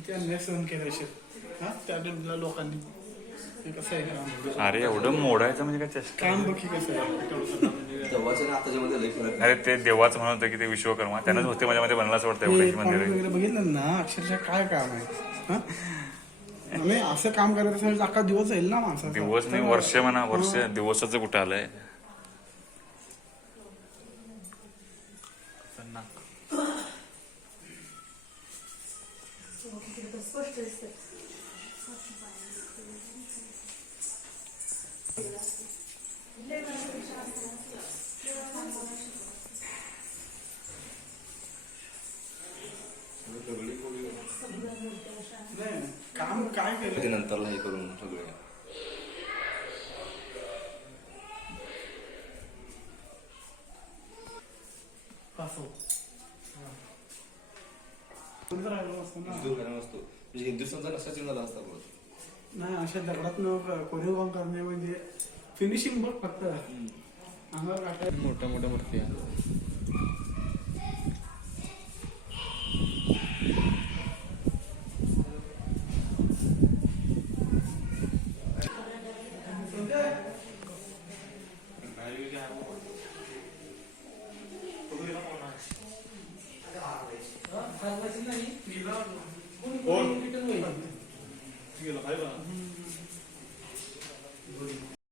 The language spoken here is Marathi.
किती अन्याय सहन केला असेल हा त्या टाइमला लोकांनी. हे कसं आहे काम? अरे एवढं मोडायचं म्हणजे काय चेष्टा. काम बघी कसं आहे. तेव्हाच्या आताच्या मध्ये लई फरक आहे. अरे ते देवाचं म्हणत होतं की ते विश्वकर्मा त्यानंच होते माझ्यामध्ये बनला असं वाटतं एवढं मंदिर कॉमेंट आहे. वगैरे बघितलं ना अक्षरशः काय काम आहे हा? आणि असं काम करत असेल अख्खा दिवस जाईल ना माणसाचा. दिवस नाही वर्ष म्हणा, वर्ष दिवसाचं कुठं आलंय. नाही, काम काय केलं ते नंतरला हे करून सगळे असं कोणी तर राहिलं असतं ना. हिंदू घराणं नसतो म्हणजे हिंदुस्थानचा नसा चिन्ह झाला असता बघ. नाही अशा दगडात कोरीव काम करणे म्हणजे फिनिशिंग बघ फक्त अंगावर काटा. मोठ्या मोठ्या मूर्ती आहे.